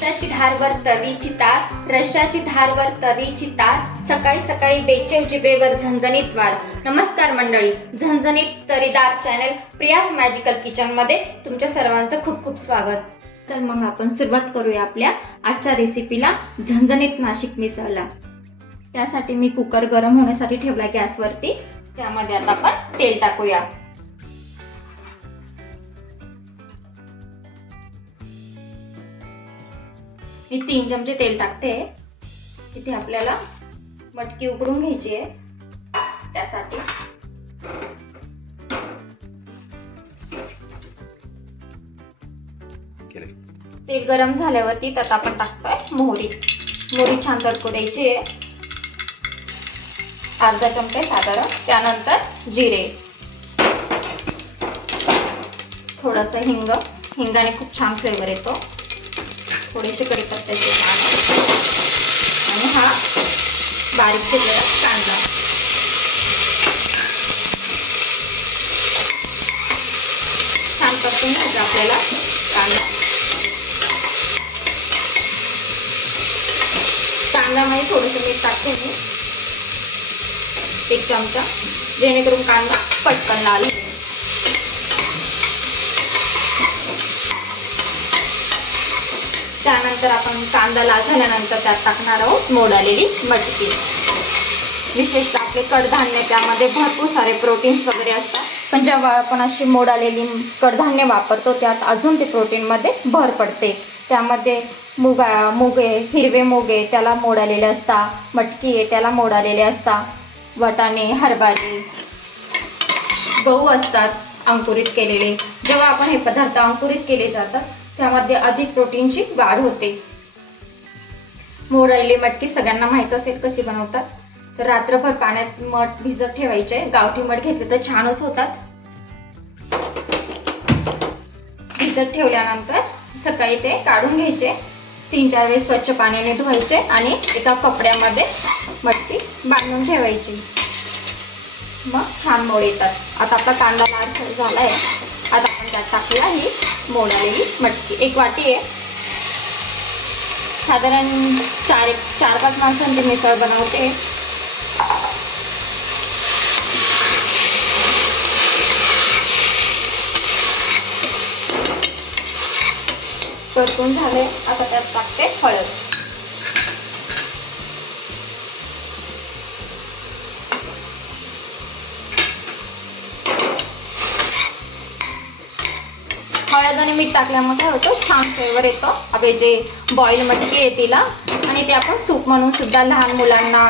रश्याची धारवर तर्रीची तार, रश्याची धारवर तर्रीची तार, सकाळी सकाळी बेचव जिभेवर झणझणीत वार। नमस्कार मंडळी, झणझणीत तर्रीदार चॅनल प्रियाज मॅजिकल किचन मध्ये तुमच्या सर्वांचं खूप खूप स्वागत। तर मग आपण सुरुवात करूया आपल्या आजच्या रेसिपीला, झणझणीत नाशिक मिसळला। त्यासाठी मी कुकर गरम होण्यासाठी ठेवला गॅसवरती। त्यामध्ये आता आपण तेल टाकूया। मी 3 चमचे तेल टाकते। इथे आपल्याला मटकी उकडून घ्यायची आहे। त्यासाठी तेल गरम झाल्यावरती त्यात आपण टाकतोय मोहरी। मोहरी छान तडकू द्यायची आहे, अर्धा चमचा साधारण। त्यानंतर जिरे, थोडंसं हिंग। हिंगाने खूप छान फ्लेवर येतो। थोडेसे कढीपत्त्याचे पान आणि हा बारीक चिरलेला कांदा। छान परतून घ्यायचा आपल्याला कांदा। कांद्यामध्ये थोडंसं मीठ टाकते मी, 1 चमचा, जेणेकरून कांदा पटकन लाल होईल। त्यानंतर आपण कांदा लाल झाल्यानंतर त्यात टाकणार आहोत मोड आलेली मटकी। विशेषतः आपले कडधान्य, त्यामध्ये भरपूर सारे प्रोटीन्स वगैरे असतात, पण जेव्हा आपण अशी मोड आलेली कडधान्य वापरतो त्यात अजून ते प्रोटीन मध्ये भर पडते। त्यामध्ये मूग आहे, हिरवे मूग आहे, त्याला मोड आलेले असतात। मटकी आहे, त्याला मोड आलेले असतात। वाटाणे, हरभरे, गहू असतात अंकुरित केलेले। जेव्हा आपण हे पदार्थ अंकुरित केले जातात त्यामध्ये अधिक प्रोटीनची वाढ होते। मोड आलेली मटकी सगळ्यांना माहित असेल कशी बनवतात। तर रात्रभर पाण्यात मठ भिजत ठेवायचे। गावठी मठ घेतले तर छानच होतात। भिजत ठेवल्यानंतर सकाळी ते काढून घ्यायचे, 3-4 वेळेस स्वच्छ पाण्याने धुवायचे आणि एका कपड्यामध्ये मटकी बांधून ठेवायची। मग छान मोड येतात। आता आपला कांदा लाल झालाय। आता आपण त्यात टाकूया ही मोड आलेली मटकी। 1 वाटी आहे, साधारण 4-5 माणसांची मिसळ बनवते। परतून झाले। आता त्यात टाकते हळद। हळद आणि मीठ टाकल्यामुळे काय होतं, छान फ्लेवर येतो आपले जे बॉईल मटकी आहे तिला। आणि ते आपण सूप म्हणून सुद्धा लहान मुलांना,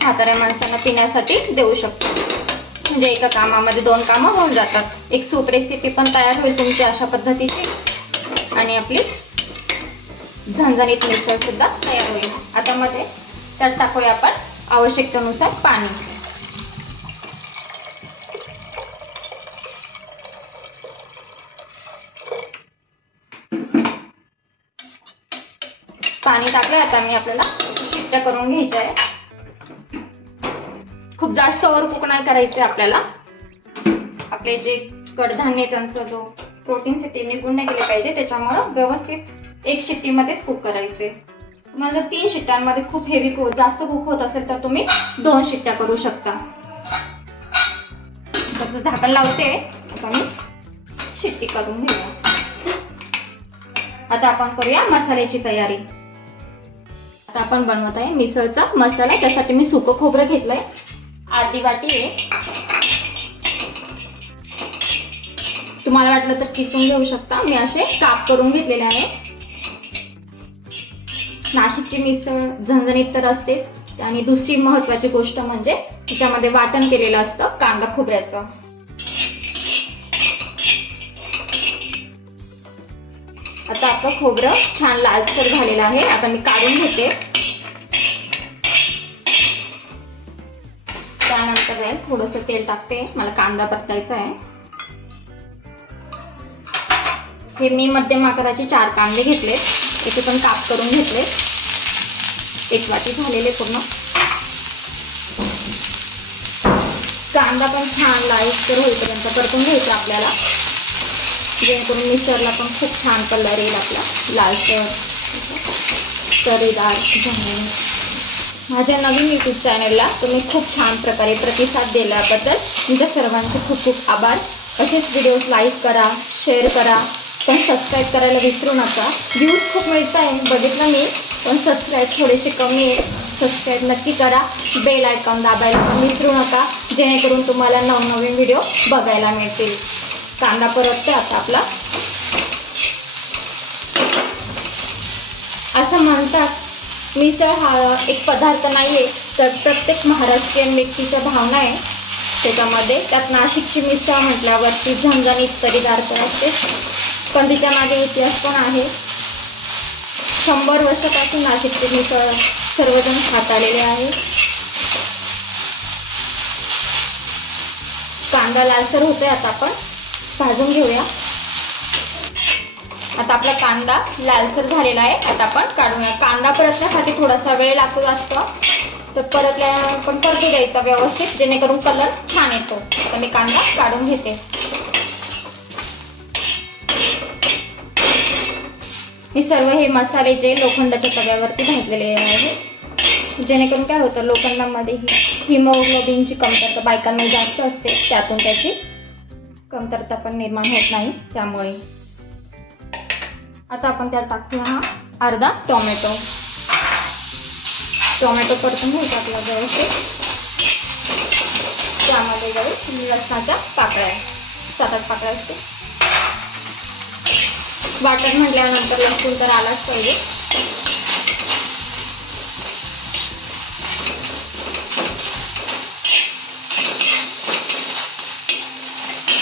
म्हाताऱ्या माणसांना पिण्यासाठी देऊ शकतो। म्हणजे एका कामामध्ये 2 कामं होऊन जातात। एक सूप रेसिपी पण तयार होईल तुमची अशा पद्धतीची, आणि आपली झणझणीत मिसळ सुद्धा तयार होईल। आता मध्ये त्यात टाकूया आपण आवश्यकतेनुसार पाणी। पाणी टाकलं। आता मी आपल्याला शिट्ट्या करून घ्यायच्या आहे। खूप जास्त ओव्हर कुक नाही करायचे आपल्याला। आपले जे कडधान्य त्यांचा जो प्रोटीन आहे ते निघून नाही गेले पाहिजे, त्याच्यामुळे व्यवस्थित 1 शिट्टीमध्येच कुक करायचे। तुम्हाला जर 3 शिट्ट्यांमध्ये खूप हेवी जास्त कुक होत असेल तर तुम्ही 2 शिट्ट्या करू शकता। त्याचं झाकण लावते आणि शिट्टी करून घेऊया। आता आपण करूया मसाल्याची तयारी। आता आपण बनवत आहे मिसळचा मसाला। त्यासाठी मी सुकं खोबरं घेतलंय, अर्धी वाटी आहे। तुम्हाला वाटलं तर किसून घेऊ शकता, मी असे काप करून घेतलेले आहे। नाशिकची मिसळ झणझणीत तर असतेच, आणि दुसरी महत्त्वाची गोष्ट म्हणजे त्याच्यामध्ये वाटण केलेलं असतं कांदा खोबऱ्याचं। आता आपलं खोबरं छान लालसर झालेलं आहे। आता मी काढून घेते। त्यानंतर थोडंसं तेल टाकते, मला कांदा परतायचा आहे। हे मी मध्यम आकाराचे 4 कांदे घेतले, याचे पण काप करून घेतले। 1 वाटी झालेले पूर्ण। कांदा पण छान लालसर होईपर्यंत परतून घ्यायचा आपल्याला, जेणेकरून मिसळला पण खूप छान कलर येईल आपला लालसर। तरीदार झणझणीत. माझ्या नवीन यूट्यूब चॅनलला तुम्ही खूप छान प्रकारे प्रतिसाद दिल्याबद्दल तुमच्या सर्वांचे खूप खूप आभार. असेच व्हिडिओज लाईक करा, शेअर करा, पण सबस्क्राईब करायला विसरू नका. व्ह्यूज खूप मिळत आहे बघितलं मी, पण सबस्क्राईब थोडेसे कमी आहे. सबस्क्राईब नक्की करा. बेल आयकॉन दाबायला पण विसरू नका, जेणेकरून तुम्हाला नवनवीन व्हिडिओ बघायला मिळतील. कांदा परतते आता आपला. असं म्हणतात मिसळ हा एक पदार्थ नाही आहे, तर प्रत्येक महाराष्ट्रीयन व्यक्तीच्या भावना आहे त्याच्यामध्ये. त्यात नाशिकची मिसळ म्हटल्यावरती झणझणीत तरीदार तर असते, पण तिच्या मागे इतिहास पण आहे. 100 वर्षापासून नाशिकची मिसळ सर्वजण खात आलेले आहे. कांदा लालसर होतोय, आता आपण भाजून घेऊया. आता आपला कांदा लालसर झालेला आहे. आता आपण काढूया. कांदा परतण्यासाठी थोडासा वेळ लागतो जास्त, तर पण परतू द्यायचा व्यवस्थित, जेणेकरून कलर छान येतो. तर मी कांदा काढून घेते. मी सर्व हे मसाले जे लोखंडाच्या तव्यावरती भाजलेले आहेत, जेणेकरून काय होतं, लोखंडामध्ये हिमोग्लोबिनची कमतरता बायकांमध्ये जास्त असते, त्यातून त्याची कमतरता पण निर्माण होत नाही. त्यामुळे आता आपण त्यात टाकूया हा अर्धा टोमॅटो. टोमॅटो परतून घ्यायचा आपला व्यवस्थित. त्यामध्ये जाईल लसणाच्या पाकळ्या, 7-8 पाकळ्या असते. वाटण म्हटल्यानंतर लसूण तर आलाच पाहिजे.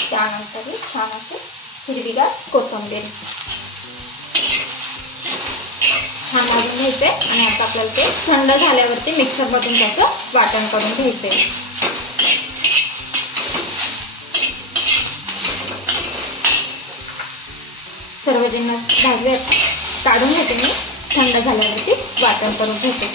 त्यानंतर छान असे हिरवीगार कोथिंबीर छान भाजून घ्यायचे. आणि आता आपल्याला ते थंड झाल्यावरती मिक्सरमधून त्याचं वाटण करून घ्यायचे. सर्व जिन्नस भाजले काढून घेते मी. थंड झाल्यावरती वाटण करून घेते.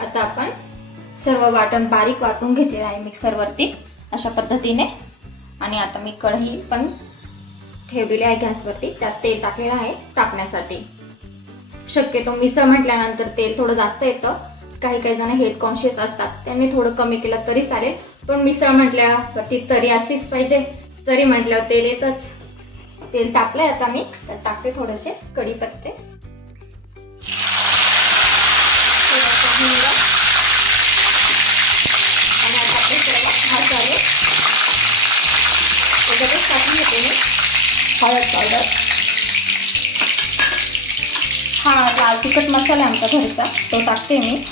आता आपण सर्व वाटण बारीक वाटून घेतलेलं आहे मिक्सरवरती अशा पद्धतीने. आणि आता मी कढई पण ठेवलेली आहे गॅसवरती. त्यात तेल टाकलेलं आहे टाकण्यासाठी. शक्यतो मिसळ म्हटल्यानंतर तेल थोडं जास्त येतं. काही जण हेल्थ कॉन्शियस असतात, त्यांनी थोडं कमी केलं तरी चालेल, पण मिसळ म्हटल्यावरती तरी असलीच पाहिजे. तरी म्हटल्यावर तेल येतच. तेल टाकलंय आता मी. तर टाकते थोडेसे कढीपत्ते, आणि आता आपले सर्व मसाले वगैरे टाकून घेते मी. हळद पावडर, हा लाल तिखट मसाला आमचा घरचा, तो टाकते मी.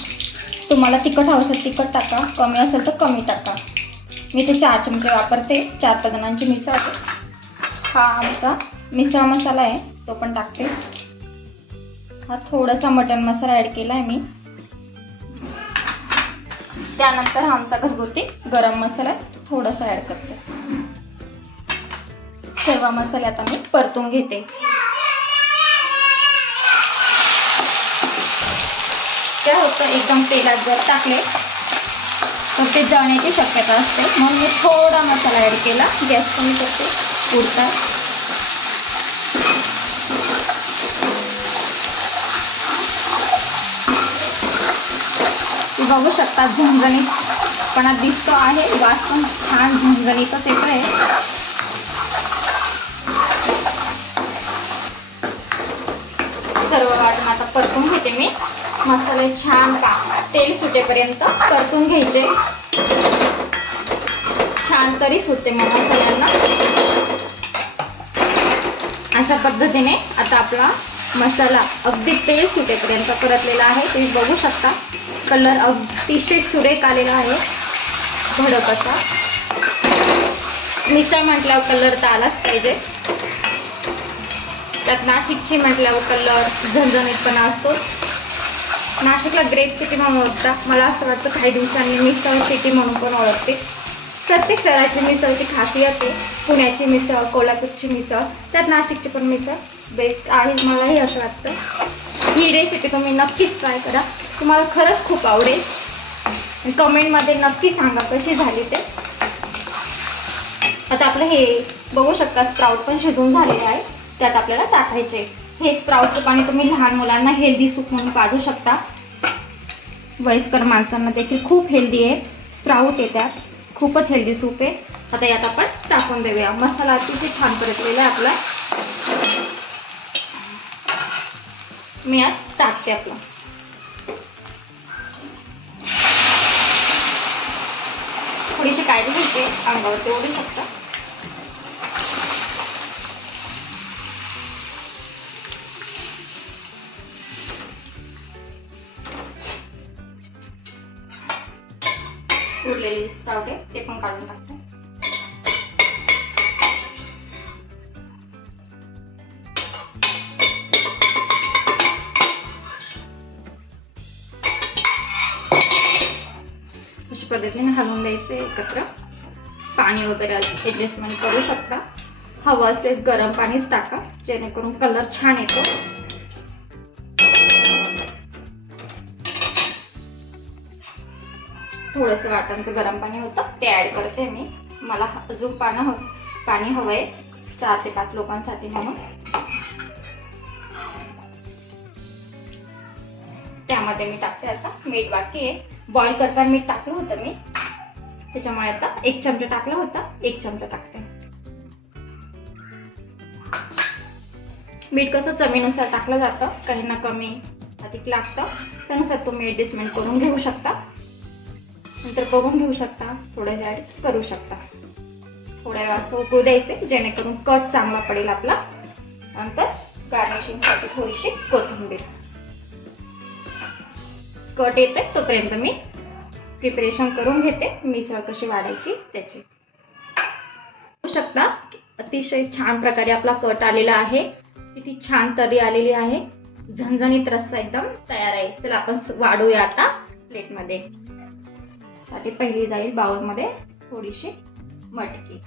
तुम्हाला तिखट हवं असेल तिखट टाका, कमी असेल तर कमी टाका. मी ते 4 चमचे वापरते. 4-5 जणांची मिसळ आहे. हा आमचा मिसळ मसाला आहे, तो पण टाकते. हा थोडासा मटण मसाला ॲड केला आहे मी. त्यानंतर हा आमचा घरगुती गरम मसाला थोडासा ॲड करते. सर्व मसाले आता मी परतून घेते. काय होतं, एकदम तेलात जर टाकले तर ते जळण्याची शक्यता असते, म्हणून मी थोडा मसाला ॲड केला. गॅस कमी करते. पुरता बघू शकता झणझणीतपणा दिसतो आहे. वास पण छान झणझणीतच येत आहे. सर्व वाटण आता परतून घेते मी. मसाले छान तेल सुटेपर्यंत परतून घ्यायचे. छान तरी सुटते मग मसाल्यांना. अशा पद्धतीने आता आपला मसाला अगदी तेल सुटेपर्यंत परतलेला आहे. तुम्ही बघू शकता कलर अतिशय सुरेख आलेला आहे, भडक असा. मिसळ म्हटल्यावर कलर तर आलाच पाहिजे. त्यात नाशिकची म्हटल्यावर कलर झणझणीतपणा असतोच. नाशिकला ग्रेप सिटी म्हणून ओळखतात. मला असं वाटतं काही दिवसांनी मिसळ सिटी म्हणून पण ओळखते. प्रत्येक शहराची मिसळची खासियत आहे. पुण्याची मिसळ, कोल्हापूरची मिसळ, त्यात नाशिकची पण मिसळ बेस्ट आहे. मलाही असं वाटतं. ही रेसिपी तुम्ही नक्कीच ट्राय करा. तुम्हाला खरंच खूप आवडेल. कमेंटमध्ये नक्की सांगा कशी झाली ते. आता आपलं हे बघू शकता स्प्राउट पण शिजून झालेले आहे. त्यात आपल्याला टाकायचे. हे स्प्राउटचं पाणी तुम्ही लहान मुलांना हेल्दी सूप म्हणून पाजू शकता. वयस्कर माणसांना देखील खूप हेल्दी आहे. स्प्राउट आहे त्यात, खूपच हेल्दी सूप आहे. आता यात आपण टाकून देऊया. मसाला अतिशय छान परतलेला आहे आपला. मी यात टाकते आपलं. थोडीशी काळजी घ्यायची, अंगावरती ओढू शकता. उरलेली स्प्राउट आहे ते पण काढून टाकते. अशा पद्धतीने हलवून द्यायचे एकत्र. पाणी वगैरे ऍडजस्टमेंट करू शकता. हवं असल्यास गरम पाणीच टाका, जेणेकरून कलर छान येतो. थोडंसं वाटणचं गरम पाणी होतं ते ऍड करते मी. मला अजून पाणी हवंय 4 ते 5 लोकांसाठी म्हणून. त्यामध्ये मी टाकते आता मीठ. बाकी आहे, बॉईल करताना मीठ टाकलं होतं मी, त्याच्यामुळे आता 1 चमचा टाकला होता, 1 चमचा टाकते. मीठ कसं चवीनुसार टाकलं जातं, काहींना कमी अधिक लागतं, त्यानुसार तुम्ही ऍडजस्टमेंट करून घेऊ शकता. नंतर बघून घेऊ शकता, थोडं ऍड करू शकता. थोड्या वेळाचं उकळू द्यायचे, जेणेकरून कट चांगला पडेल आपला. नंतर गार्निशिंगसाठी थोडीशी कोथिंबीर. कट येते तोपर्यंत मी प्रिपरेशन करून घेते मिसळ कशी वाढायची त्याची. बघू शकता अतिशय छान प्रकारे आपला कट आलेला आहे. किती छान तरी आलेली आहे. झणझणीत रस्सा एकदम तयार आहे. चला आपण वाढूया आता प्लेटमध्ये. साठी पहिली जाईल बाउलमध्ये थोडीशी मटकी.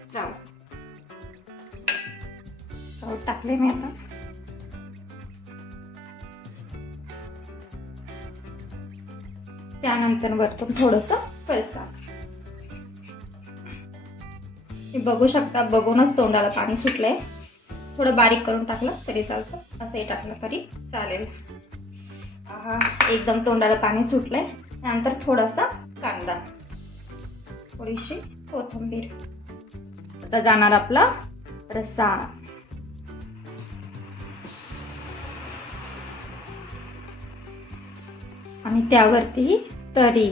स्प्राउट टाकले मी आता. त्यानंतर वरतून थोडंसं फरसाण. हे बघू शकता, बघूनच तोंडाला पाणी सुटलंय. थोडं बारीक करून टाकलं तरी चालतं, असंही टाकलं तरी चालेल. एकदम तोंडाला पाणी सुटलंय. त्यानंतर थोडासा कांदा, थोडीशी कोथिंबीर. आता जाणार आपला रस्सा. आणि त्यावरती तरी.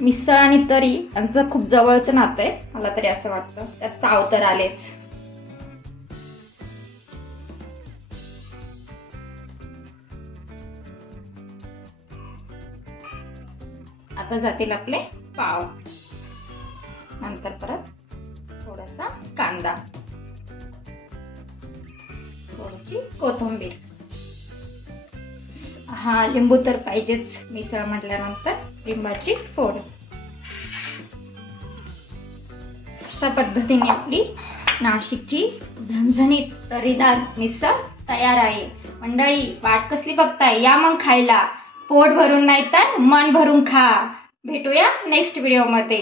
मिसळ आणि तरी यांचं खूप जवळचं नातं आहे, मला तरी असं वाटतं. त्यात पाव तर आलेच. आता जातील आपले पाव. नंतर परत थोडासा कांदा, थोडीशी कोथिंबीर. लिंबू तर पाहिजेच मिसळ म्हटल्यानंतर, लिंबाची फोड. अशा पद्धतीने आपली नाशिकची झणझणीत तरीदार मिसळ तयार आहे. मंडळी, वाट कसली बघताय? या मग खायला. पोट भरून नाही तर मन भरून खा. भेटूया नेक्स्ट व्हिडिओ मध्ये.